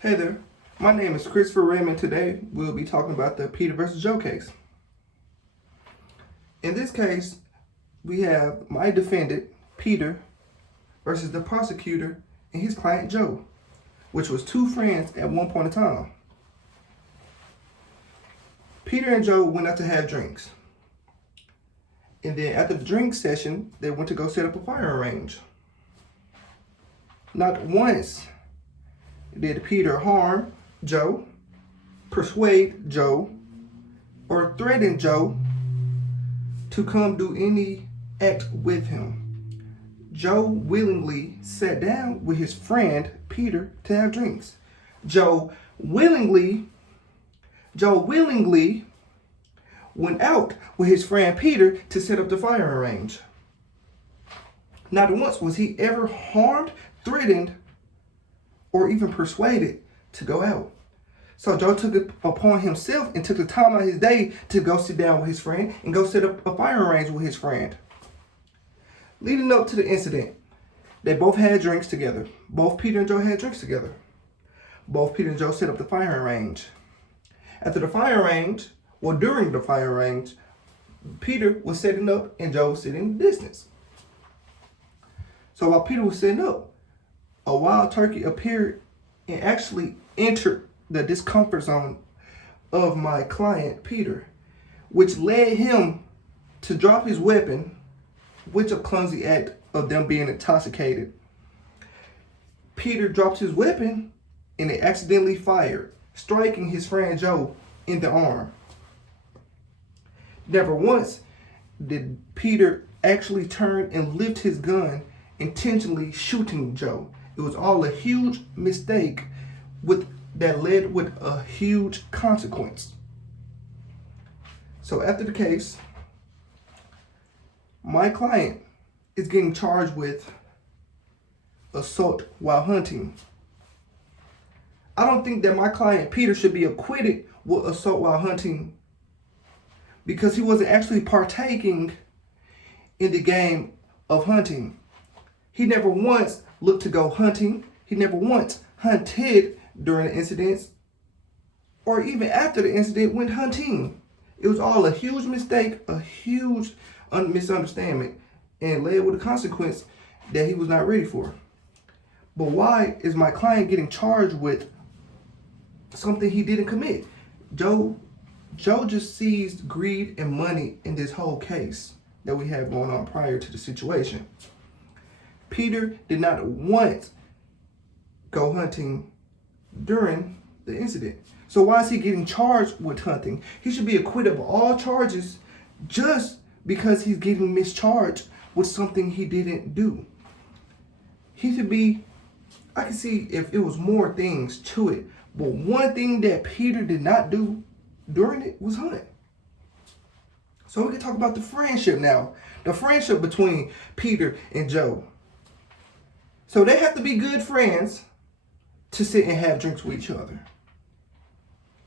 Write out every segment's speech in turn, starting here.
Hey there, my name is Christopher Raymond. Today we'll be talking about the Peter versus Joe case. In this case, we have my defendant, Peter, versus the prosecutor and his client, Joe, which was two friends at one point in time. Peter and Joe went out to have drinks. And then after the drink session, they went to go set up a firing range. Not once did Peter harm Joe, persuade Joe, or threaten Joe to come do any act with him. Joe willingly sat down with his friend Peter to have drinks. Joe willingly went out with his friend Peter to set up the firing range. Not once was he ever harmed, threatened, or even persuaded to go out. So Joe took it upon himself and took the time out of his day to go sit down with his friend and go set up a firing range with his friend. Leading up to the incident, they both had drinks together. Both Peter and Joe had drinks together. Both Peter and Joe set up the firing range. After the firing range, during the firing range, Peter was setting up and Joe was sitting in the distance. So while Peter was setting up, a wild turkey appeared and actually entered the discomfort zone of my client, Peter, which led him to drop his weapon, which a clumsy act of them being intoxicated. Peter dropped his weapon and it accidentally fired, striking his friend Joe in the arm. Never once did Peter actually turn and lift his gun, intentionally shooting Joe. It was all a huge mistake that led with a huge consequence. So after the case, my client is getting charged with assault while hunting. I don't think that my client Peter should be acquitted with assault while hunting because he wasn't actually partaking in the game of hunting. He never once looked to go hunting. He never once hunted during the incidents or even after the incident went hunting. It was all a huge mistake, a huge misunderstanding, and led with a consequence that he was not ready for. But why is my client getting charged with something he didn't commit? Joe just sees greed and money in this whole case that we have going on prior to the situation. Peter did not once go hunting during the incident. So why is he getting charged with hunting? He should be acquitted of all charges just because he's getting mischarged with something he didn't do. He should be, I can see if it was more things to it, but one thing that Peter did not do during it was hunt. So we can talk about the friendship now. The friendship between Peter and Joe. So they have to be good friends to sit and have drinks with each other.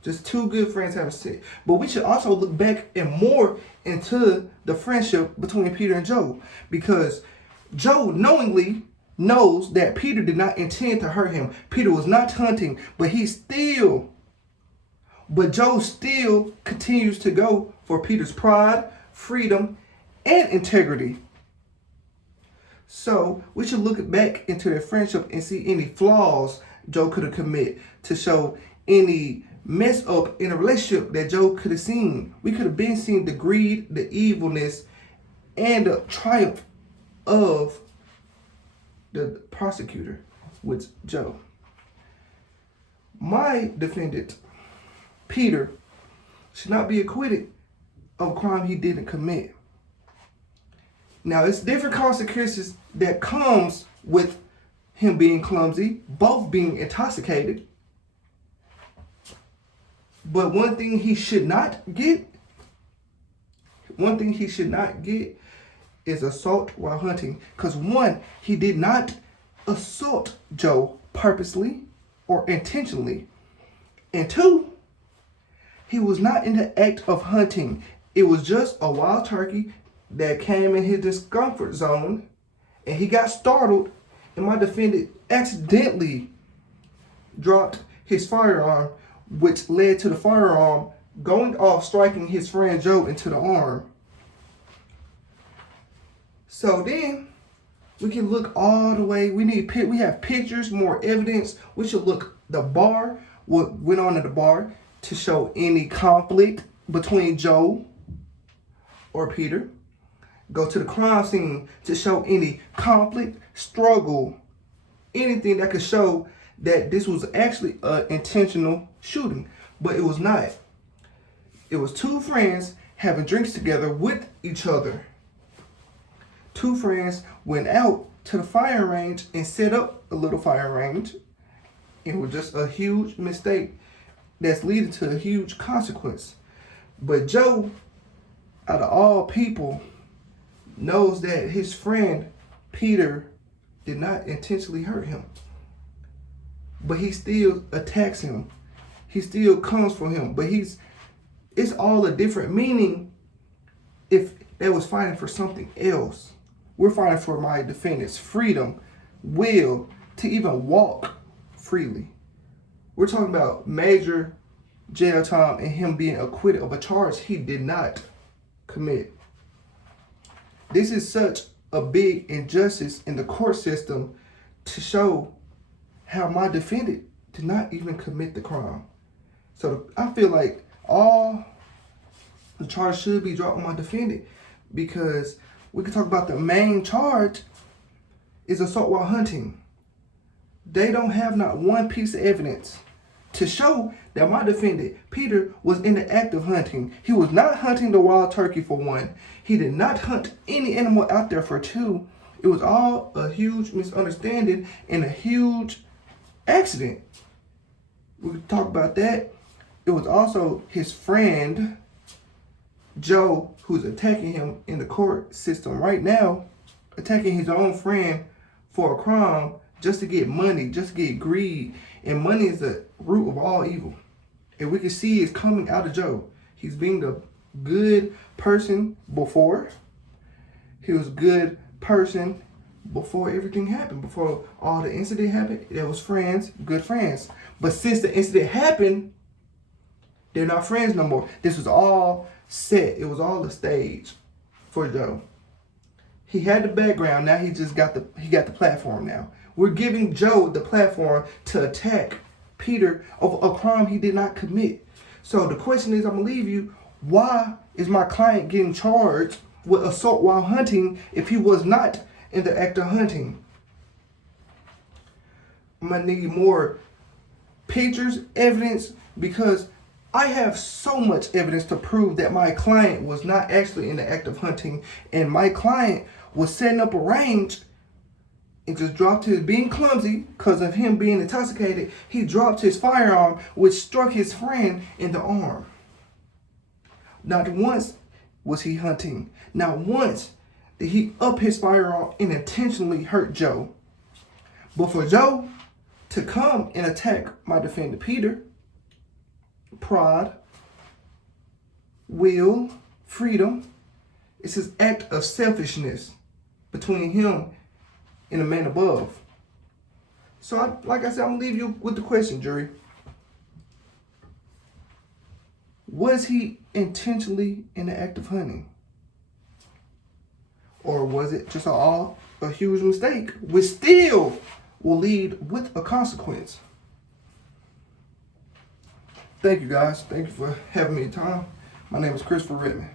Just two good friends having sit. But we should also look back and more into the friendship between Peter and Joe. Because Joe knowingly knows that Peter did not intend to hurt him. Peter was not hunting, but Joe still continues to go for Peter's pride, freedom, and integrity. So we should look back into their friendship and see any flaws Joe could have committed to show any mess up in a relationship that Joe could have seen. We could have been seeing the greed, the evilness, and the triumph of the prosecutor with Joe. My defendant, Peter, should not be acquitted of a crime he didn't commit. Now, it's different consequences that comes with him being clumsy, both being intoxicated. But one thing he should not get is assault while hunting. Because one, he did not assault Joe purposely or intentionally. And two, he was not in the act of hunting. It was just a wild turkey that came in his discomfort zone and he got startled, and my defendant accidentally dropped his firearm, which led to the firearm going off, striking his friend Joe into the arm. So then we can look all the way. We have pictures, more evidence. We should look the bar, what went on at the bar, to show any conflict between Joe or Peter. Go to the crime scene to show any conflict, struggle, anything that could show that this was actually an intentional shooting. But it was not. It was two friends having drinks together with each other. Two friends went out to the firing range and set up a little firing range. It was just a huge mistake that's leading to a huge consequence. But Joe, out of all people, knows that his friend Peter did not intentionally hurt him. But he still attacks him. He still comes for him. But it's all a different meaning if they was fighting for something else. We're fighting for my defendant's freedom, will to even walk freely. We're talking about major jail time and him being acquitted of a charge he did not commit. This is such a big injustice in the court system to show how my defendant did not even commit the crime. So I feel like all the charge should be dropped on my defendant, because we can talk about the main charge is assault while hunting. They don't have not one piece of evidence to show that my defendant, Peter, was in the act of hunting. He was not hunting the wild turkey, for one. He did not hunt any animal out there, for two. It was all a huge misunderstanding and a huge accident. We could talk about that. It was also his friend, Joe, who's attacking him in the court system right now, attacking his own friend for a crime just to get money, just to get greed. And money is the root of all evil. And we can see it's coming out of Joe. He's being a good person before. He was a good person before everything happened. Before all the incident happened, there was friends, good friends. But since the incident happened, they're not friends no more. This was all set. It was all a stage for Joe. He had the background. Now he just got the platform now. We're giving Joe the platform to attack Peter over a crime he did not commit. So the question is, I'm going to leave you, why is my client getting charged with assault while hunting if he was not in the act of hunting? I'm going to need more pictures, evidence, because I have so much evidence to prove that my client was not actually in the act of hunting, and my client was setting up a range and just dropped his, being clumsy because of him being intoxicated, he dropped his firearm, which struck his friend in the arm. Not once was he hunting. Not once did he up his firearm and intentionally hurt Joe. But for Joe to come and attack my defendant Peter, pride, will, freedom, it's his act of selfishness between him and the man above. So, like I said, I'm going to leave you with the question, jury. Was he intentionally in the act of hunting? Or was it just a huge mistake, which still will lead with a consequence? Thank you, guys. Thank you for having me time. My name is Christopher Redmond.